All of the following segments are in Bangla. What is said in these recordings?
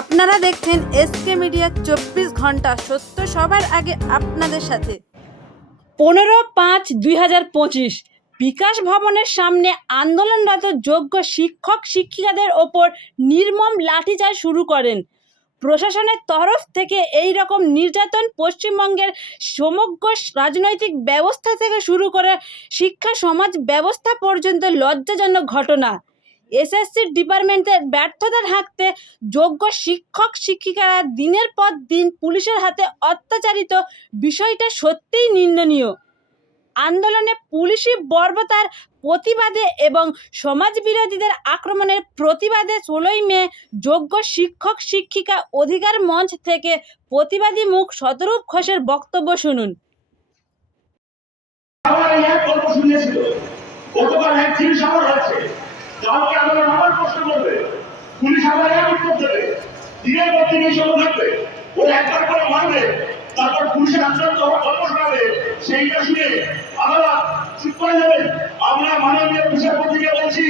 আপনারা দেখছেন এসকে মিডিয়া 24 ঘন্টা, সত্য সবার আগে আপনাদের সাথে। 15/5/2025 বিকাশ ভবনের সামনে আন্দোলনরত যোগ্য শিক্ষক শিক্ষিকাদের ওপর নির্মম লাঠিচার্জ শুরু করেন। প্রশাসনের তরফ থেকে এই রকম নির্যাতন পশ্চিমবঙ্গের সমগ্র রাজনৈতিক ব্যবস্থা থেকে শুরু করে শিক্ষা সমাজ ব্যবস্থা পর্যন্ত লজ্জাজনক ঘটনা। এসএসসি ডিপার্টমেন্টের ব্যর্থতা ঢাকতে যোগ্য শিক্ষক শিক্ষিকারা দিনের পর দিন পুলিশের হাতে অত্যাচারিত, বিষয়টা সত্যিই নিন্দনীয়। আন্দোলনে পুলিশি বর্বরতার প্রতিবাদে এবং সমাজবিরোধীদের আক্রমণের প্রতিবাদে 16ই মে যোগ্য শিক্ষক শিক্ষিকা অধিকার মঞ্চ থেকে প্রতিবাদী মুখ শতরূপ ঘোষের বক্তব্য শুনুন। তারপর পুলিশের আচরণ গল্প শোনাবে, সেইটা শুনে আমরা চুপ করে যাবেন? আমরা মাননীয় বিচারপতিকে বলছি,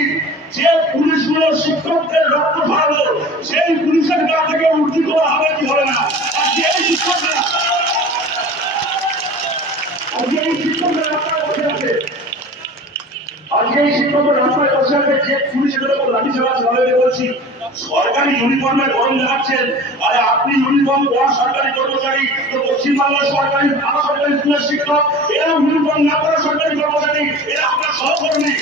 যে পুলিশগুলো শিক্ষকদের রক্ত ঝরালো, সেই পুলিশের গা থেকে উর্দি করা হবে কি হবে না? আর সেই শিক্ষকরা আজকে এই শিক্ষকদের রাস্তায় বসে আছে, আজকে এই শিক্ষকদের রাস্তায় বসে আছে, যে পুলিশের উপর লাঠি চালাচ্ছে। তাদেরকে বলছি, সরকারি ইউনিফর্মে গরম দেখাচ্ছেন, আরে আপনি ইউনিফর্ম পরা সরকারি কর্মচারী, তো পশ্চিমবাংলার সরকারি আরো সরকারি স্কুলের শিক্ষক এরাও ইউনিফর্ম না পরা সরকারি কর্মচারী, এরা আপনার সহকর্মী।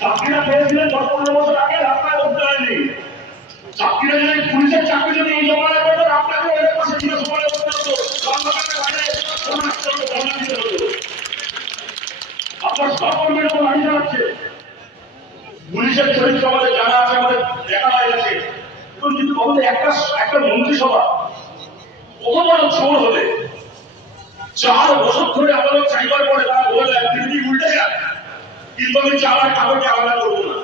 চাকরিটা পেয়েছিলেন 10-15 বছর আগে, রাস্তায় বসতে হয়নি। চাকরিটা যদি পুলিশের চাকরি যদি এই জমায় পেতেন, আপনাকে এর পাশে ছিল সময় করতে হতো, আপনার সহকর্মীর উপর লাঠি চালাচ্ছে। পুলিশের চরিত্র আমাদের জানা আছে, আমাদের দেখা হয়ে গেছে। কিন্তু একটা মন্ত্রিসভা কত বড় চোর হলে 4 বছর ধরে আদালত চাইবার পরে তারা বলে দেয় তিনি উল্টে যান, কিন্তু আমি চালার কাগজে আলাদা করবো না।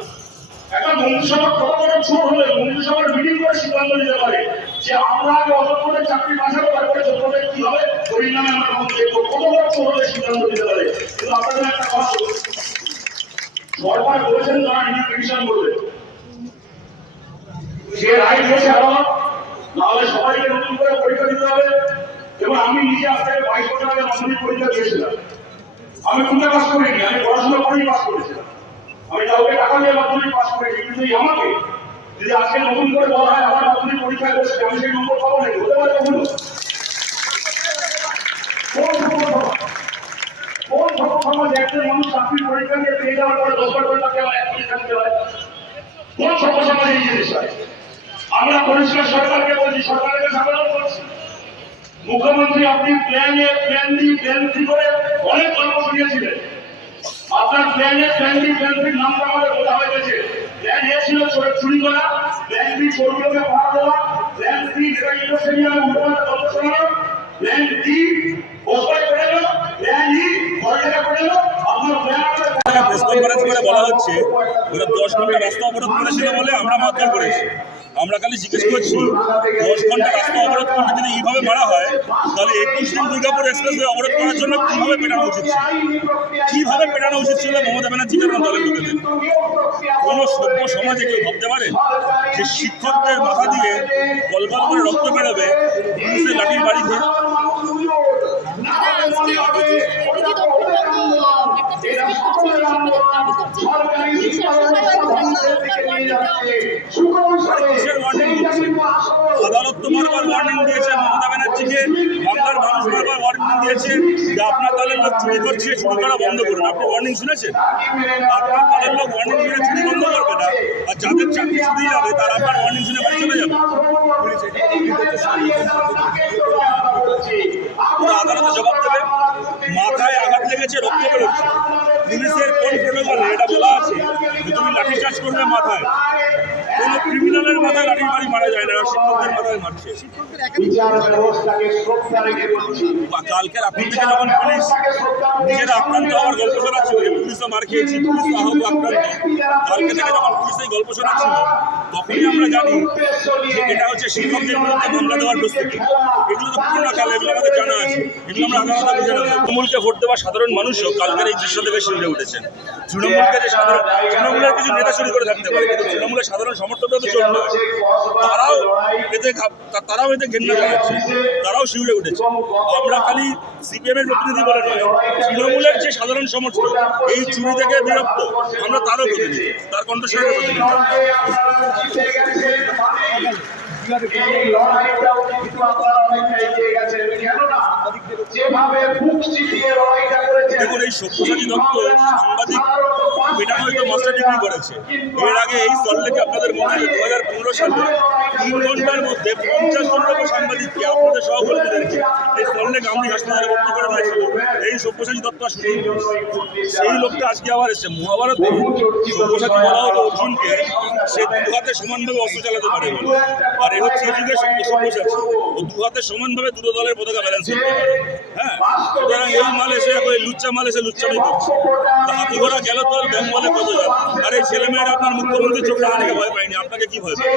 একটা মন্ত্রিসভা কত বড় চোর হলে মন্ত্রিসভার মিটিং করে সিদ্ধান্ত নিতে পারে যে আমরা আগে অযোগ্যদের চাকরি বাঁচাবো, তারপরে যোগ্যদের কি হবে ওই নামে আমরা দেখবো। কত বড় চোর হলে সিদ্ধান্ত নিতে পারে। কিন্তু আপনাদের একটা কথা, সরকার বলেছেন তারা রিভিশন করবে, যে রায় দিয়েছে আদালত, নাহলে সবাইকে নতুন করে পরীক্ষা দিতে হবে। এবং আমি নিজে আজকে 22 বছর আগে মাধ্যমিক পরীক্ষা দিয়েছিলাম। আমি কোনটা পাস করিনি, আমি পড়াশোনা করেই পাস করেছিলাম। আমি কাউকে টাকা দিয়ে মাধ্যমিক পাস করেছি, কিন্তু আমাকে যদি আজকে নতুন করে বলা হয় আবার মাধ্যমিক পরীক্ষায় বসে, আমি সেই নম্বর পাবো নাকি? হতে পারে কখনো? কোন সমাজ একজন মানুষ চাকরির পরীক্ষা দিয়ে পেয়ে যাওয়ার পরে 10 বার করে তাকে আবার এক পরীক্ষা দিতে হয়? কোন সমাজ এই জিনিসটা? আমরা পরিষ্কার সরকারকে বলছি, সরকারের কাছে আবেদন করছি, মুখ্যমন্ত্রী আপনি plan A, plan B, plan C করে অনেক গল্প শুনিয়েছিলেন। আপনার plan A, plan B, plan সির নামটা আমাদের বলা হয়ে গেছে। প্ল্যান এ ছিল চুরি করা, প্ল্যান বি চোরগুলোকে পাহারা দেওয়া, প্ল্যান সি যেটা ইউনিভার্সিটিয়ামে মুখ্যমন্ত্রী গল্প শোনানো, প্ল্যান ডি বসবাই করে গেল, প্ল্যান ই ঘরটাকে করে গেল। আপনার প্ল্যান প্রেস কনফারেন্স করে বলা হচ্ছে ওরা 10 ঘন্টা রাস্তা অবরোধ করেছিল বলে আমরা মারধর করেছি। আমরা খালি জিজ্ঞেস করছি, 10 ঘন্টা রাস্তা অবরোধ করলে যদি এইভাবে মারা হয়, তাহলে 21 দিন দুর্গাপুর এক্সপ্রেসওয়ে অবরোধ করার জন্য কিভাবে পেটানো উচিত ছিল? কিভাবে পেটানো উচিত ছিল মমতা ব্যানার্জিকে এবং দলের লোকেদের? কোন সভ্য সমাজে কেউ ভাবতে পারে যে শিক্ষকদের মাথা দিয়ে কলকল করে রক্ত বেরোবে পুলিশের লাঠির বাড়িতে? আদালত তো বারবার ওয়ার্নিং দিয়েছে মমতা ব্যানার্জিকে, বাংলার মানুষ বারবার ওয়ার্নিং দিয়েছে যে আপনার দলের লোক চুরি করছে, চুরি করা বন্ধ করুন। আপনি ওয়ার্নিং শুনেছেন? আপনার দলের লোক ওয়ার্নিং শুনে চুরি বন্ধ করবে না, আর যাদের চাকরি চুরি যাবে তারা আপনার ওয়ার্নিং শুনে বাড়ি চলে যাবে। ওরা আদালতে জবাব দেবে। মাথায় আঘাত লেগেছে, রক্ত বেরোচ্ছে, পুলিশের কোন প্রোটোকলে এটা বলা আছে যে তুমি লাঠিচার্জ করবে মাথায়? কোন ক্রিমিনালের মাথায় মাথায় লাঠির বাড়ি মারা যায় না, শিক্ষকদের মাথায় মারছে। বিচার ব্যবস্থাকে শ্রদ্ধা রেখে বলছি, কালকের আপনি থেকে যখন পুলিশ নিজেরা আক্রান্ত হওয়ার গল্প শোনাচ্ছিল যে পুলিশও মার খেয়েছি, পুলিশ আহত আক্রান্ত, কালকে থেকে যখন পুলিশ এই গল্প শোনাচ্ছিল তখনই আমরা জানি যে এটা হচ্ছে শিক্ষকদের বিরুদ্ধে মামলা দেওয়ার প্রস্তুতি। এগুলো তো পুরোনো খেলা, এগুলো আমাদের জানা আছে, এগুলো আমরা আলাদা বুঝে নেব। তৃণমূলকে ভোট দেওয়া সাধারণ মানুষও কালকের এই দৃশ্য থেকে শিউরে উঠেছেন। তৃণমূলকে যে সাধারণ, তৃণমূলের কিছু নেতা শুরু করে থাকতে পারে, কিন্তু তৃণমূলের সাধারণ সমর্থকরা তো চোখ নয়, তারাও এতে ঘেন্না জানাচ্ছে, তারাও শিউরে উঠেছে। আমরা খালি সিপিএমের প্রতিনিধি বলে নয়, তৃণমূলের যে সাধারণ সমর্থক এই চুরি থেকে বিরক্ত, আমরা তারও প্রতিনিধি, তার কণ্ঠস্বরের প্রতিনিধি। এই লড়াইটাও কিন্তু আপনারা অনেকটা এগিয়ে গেছেন, কেননা যেভাবে বুক চিতিয়ে লড়াইটা করেছেন। দেখুন, এই সব্যসাচী দত্ত সাংবাদিক, এটা হয়তো মাস্টার ডিগ্রি করেছে। এর আগে এই সল্টলেকে আপনাদের মনে হয় 2015 সালে 3 ঘন্টার মধ্যে 50 জনের উপর সাংবাদিককে, আপনাদের সহকর্মীদেরকে এই সল্টলেক গান্ধী হাসপাতালে ভর্তি করে দিয়েছিল এই সব্যসাচী দত্ত। সেই লোকটা আজকে আবার এসছে। মহাভারতে সব্যসাচী বলা হতো অর্জুনকে, সে 2 হাতে সমানভাবে অস্ত্র চালাতে পারে বলে, আর এই হচ্ছে যুগের সব্যসাচী, ও 2 হাতে সমানভাবে দুটো দলের পতাকা ব্যালেন্স করতে পারে। হ্যাঁ, সুতরাং এই মাল এসে লুচ্চা মাল এসে লুচ্চামি করছে। হাতি ঘোড়া গেল তো বেঙ্গলে কত যাবে। আর এই ছেলেমেয়েরা আপনার মুখ্যমন্ত্রী চোখ রাখা ভয় পায়নি, আপনাকে কি ভয় পায়?